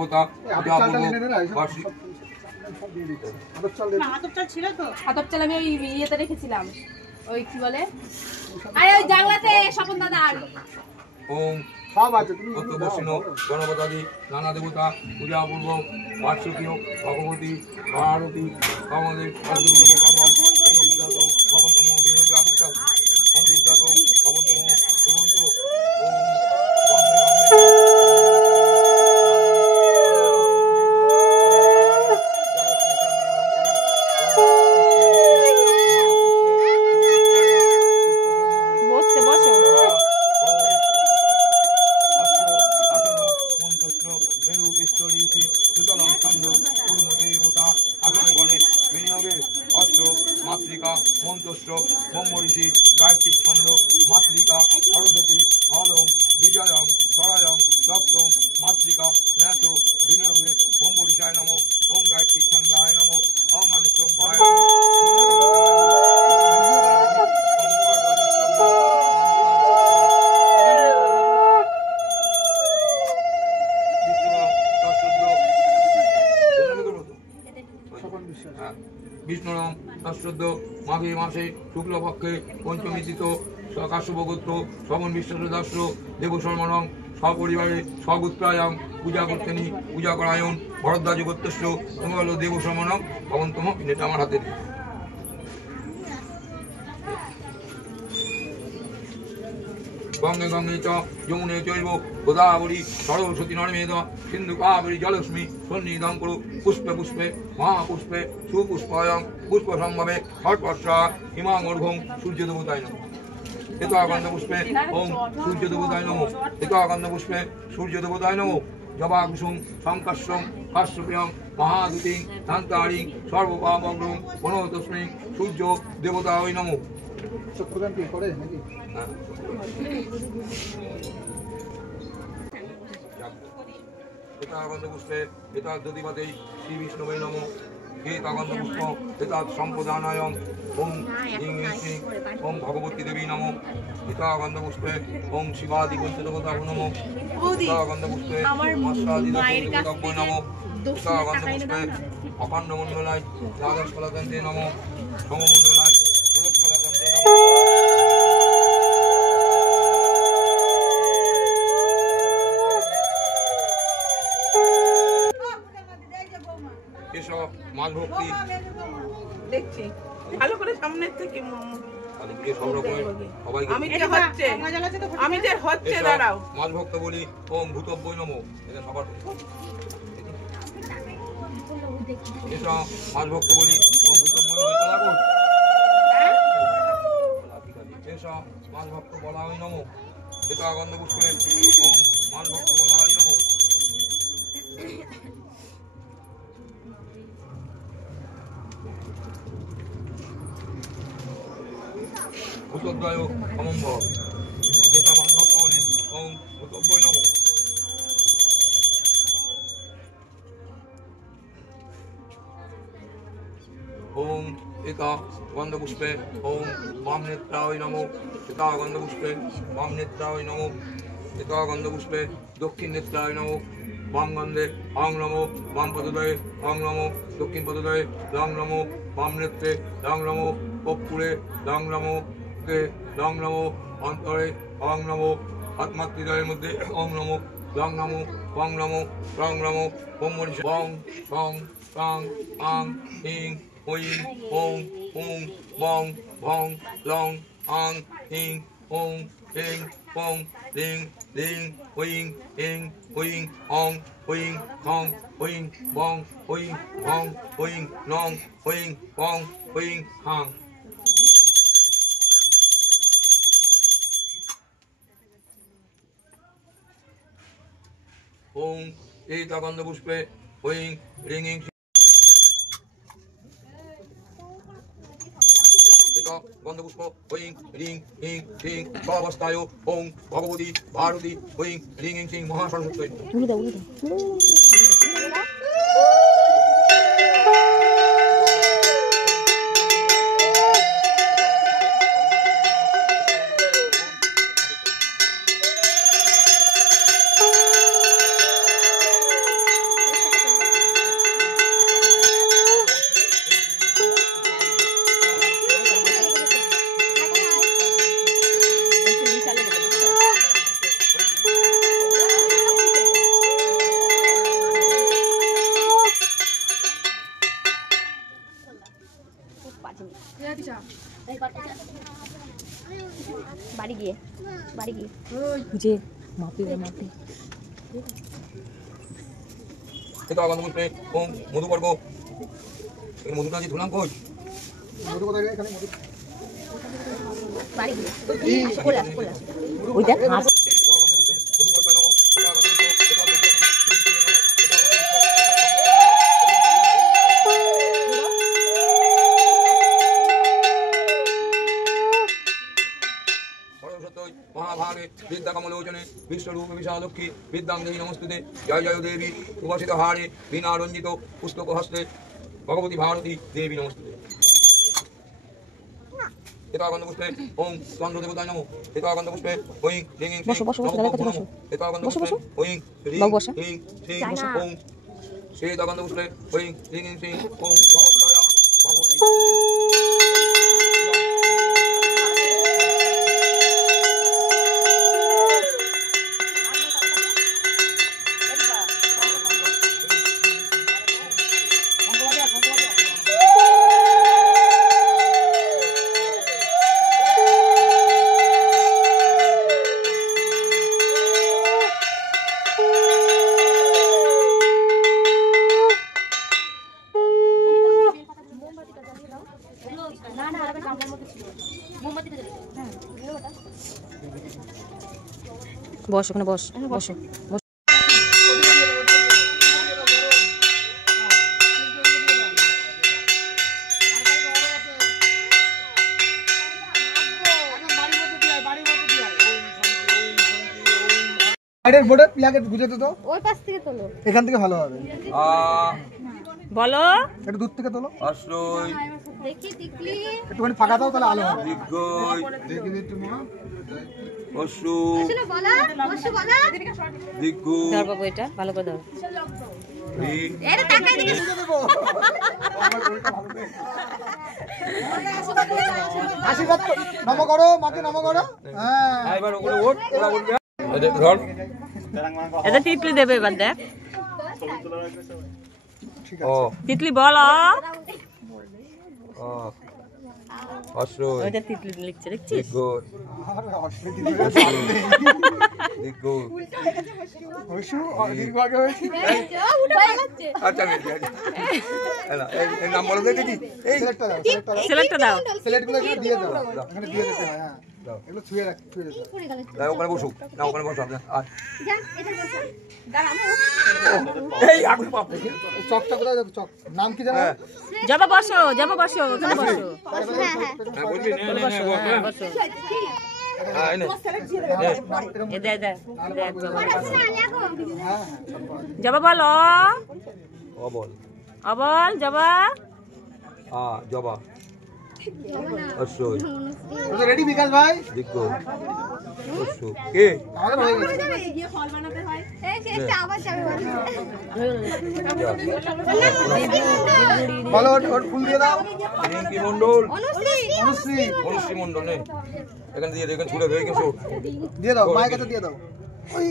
দেবতা পূজা বার্ষিক আতপ চাল আমি ওই ইয়েতে রেখেছিলাম, ওই কি বলে, আরে ওই জানলাতে স্বপন দাদার। ওম বৈষ্ণব গণপতাদি নানা দেবতা পূজাপূর্বক বার্ষিকীয় ভগবতী ভারতী আমাদের মাতৃকা মন্ত্রস্য ব্রহ্মঋষি গায়ত্রী ছন্দ মাতৃকা সরস্বতী হলম বিজয়ম সরয়ম সপ্তম মাতৃকা ন্যাস বিনিয়োগে ব্রহ্মঋষায় নম ওম গায়ত্রী ছন্দায় নম ওম মানুষ্যভায় বিষ্ণুরাম তৎসদ্য মাঘে মাসে শুক্লপক্ষে পঞ্চমী তিথ কাশ্যপগোত্র শ্রবণ বিশ্বাস দাস্য দেবশর্মণং সপরিবারে স্বগোত্রায়াং পূজা করতেনি পূজা করায়ন ভরদ্বাজ গোত্রস্য তুমি হলো দেবশর্মণং ভবন্তম। এটা আমার হাতে গঙ্গে গঙ্গে চ যমুনে চৈব গোদাবরী সরস্বতী নর্মেদ সিন্ধু কাবেরী জলস্মি সন্নিধান করু পুষ্পে পুষ্পে মহাপুষ্পে সুপুষ্পায়ং পুষ্প সম্ভবে হটবর্ষা হিমাঙ্গর্ঘং সূর্য দেবতায় নম এতাগন্ধ পুষ্পে ওম সূর্য দেবতায় নম এতাগন্ধ পুষ্পে সূর্য দেবতায় নম জবা কুসুম সংকাশ্যং কাশ্যপ্রিয়ং মহাদুতিং শান্তারিং সর্বপাপগ্রং বনতস্মিং সূর্য দেবতায় নম। চক্ষুদান কি করে নাকি? এতাগন্ধ পুষ্পে এতাদ যদিবাদেই শ্রী বিষ্ণুবে নম এতাগন্ধ পুষ্প এতাদ সম্পদানায়ং ওম হিং হিং ওম ভগবতী দেবী নম এতাগন্ধ পুষ্পে ওম শিবাদি পঞ্চদেবতা নম এতাগন্ধ পুষ্পে মৎস্যাদি দেবতাভ্য নম এতাগন্ধ পুষ্পে অখণ্ড মণ্ডলায় দ্বাদশ কলাতন্ত্রে নম সমমণ্ডলায় ষোড়শ কলাতন্ত্রে নম। এসব মাল ভক্তি দেখছি ভালো করে সামনের থেকে সব রকমের সবাইকে আমি যে হচ্ছে দাঁড়াও মাল ভক্ত বলি ওম ভূতব্বৈ নমো এটা সবার এসব মাল ভক্ত বলি ওম ভূতব্বৈ নমো এসব মাল ভক্ত বলা হয় নমো এটা গন্ধ পুষ্পে ওম মাল ভক্ত বলা হয় নমো। ভূতদ্বয় সমম্ভব এটা মান ভক্ত বলি ওম ভূতব্বৈ নমো। ওম একা গন্ধপুষ্পে ওম বাম নেত্রায় নমো একা গন্ধপুষ্পে বাম নেত্রায় নমো একা গন্ধপুষ্পে দক্ষিণ নেত্রায় নমো বাম গন্ধে অং নমো বাম পদদয়ে অং নমো দক্ষিণ পদদয়ে লং নমো বাম নেত্রে লং নমো কর্পূরে লং নমো লং নমো অন্তরে অং নমো আত্মাত্মীদের মধ্যে অং নমো লং নমো বং নমো রং নমো ব্রহ্মরি বং বং কাং আং হিং ওং ওং ওং বং ভং লং আং হিং ওং হিং বং লিং লিং ওং হিং ওং অং ওং খং ওং বং ওং ভং ওং লং ওং বং ওং খাং। ওম এতা গন্ধ পুষ্পে ওং রিং গন্ধপুষ্প ওং রিং হিং হিং অবস্থায় ওং ভগবতী ভারতী ওং রিং হিং সিং মহাসরস্বতী। বাড়ি গিয়ে যে মাপি মাপি এটা গন্ধ পুষ্পে ওম মধুপর্ব এই মধুটা যে ধুলাম কই মধু কোথায় রে? এখানে মধু। বাড়ি গিয়ে চলে আস ওই দেখ হাঁস महाभागे विद्याकमलोचने विश्वरूप विशालक्षी विद्यां देवी नमस्ते जय जय देवी सुभाषित हारे वीणा रंजित पुस्तक हस्ते भगवती भारती देवी नमस्ते एतागंध पुष्पे ओम चंद्रदेवताय नमो एतागंध पुष्पे ओं ह्रीं श्रीं বসো বসো বসো দাদার কাছে বসো एतागंध বসো, पुष्पे বসো। ओं ह्रीं বাবু বসো। श्रीं श्रीं জানা। ओं श्वेतागंध पुष्पे ओं ह्रीं श्रीं ओं नमस्कार भगवती বস ওখানে বস বসো বস বাইরের বোর্ডে প্লাগে গুজে তো ওই পাশ থেকে তোলো এখান থেকে ভালো হবে। বলো একটু দূর থেকে তোলো, আশ্রয় দেখি টিকলি একটুখানি ফাঁকা দাও তাহলে আলো হবে। দিগ্গয় দেখি একটু মা অশ্রু আসলে বলা বসে বলা দিগ্গু ধর বাবু এটা ভালো করে ধর হ্রিং এর তাকাই দেখি আশীর্বাদ নম করো, মাকে নম করো। হ্যাঁ এবার ওগুলো ওঠ ওরা উঠবে এই ধর এটা তিতলি দেবে এবার দেখ ও তিতলি বলো ও অশ্রয় ওইটা তিতলি লিখছে দেখছিস দিগ্গু আর অসুবিধা দিগ্গু হইছু অনেক ভাগে হইছে। আচ্ছা আমি এলা এই নাম বলে দে দিদি এই সিলেক্টটা দাও, সিলেক্টটা দাও। সিলেক্টটা দাও সিলেক্টগুলো এখানে দিয়ে দাও, এখানে দিয়ে দিতে হয়। হ্যাঁ এগুলো ছুঁয়ে রাখ, ছুঁয়ে দিতে হয়। না ওখানে বসো না ওখানে বসো আপনি আর যা এটা বসো এই আগুন বাপ এই চকটা কোথায় দেখো, চক নাম কি জানো? হ্যাঁ যাবা বসো ওখানে বসো হ্যাঁ বলবি নে নে নে বস হ্যাঁ বসো হ্যাঁ নে নাম এরকম। এ দে দেখ বাবা হ্যাঁ যাবা বলো ও বল অবল যাবা আ জবা অশ্বই তো রেডি বিকাশ ভাই? দিগ্গু অশ্বু কে আমাদের হয়ে গেছে। গিয়ে ফল বানাতে হয় এই শেষটা আবার যাবে বলো ওর ফুল দিয়ে দাও। রিঙ্কি মন্ডল অনুশ্রী অনুশ্রী মন্ডল নে এখানে দিয়ে দে এখানে ছুড়ে হয়ে গেছো দিয়ে দাও, মায়ের কাছে দিয়ে দাও। ওই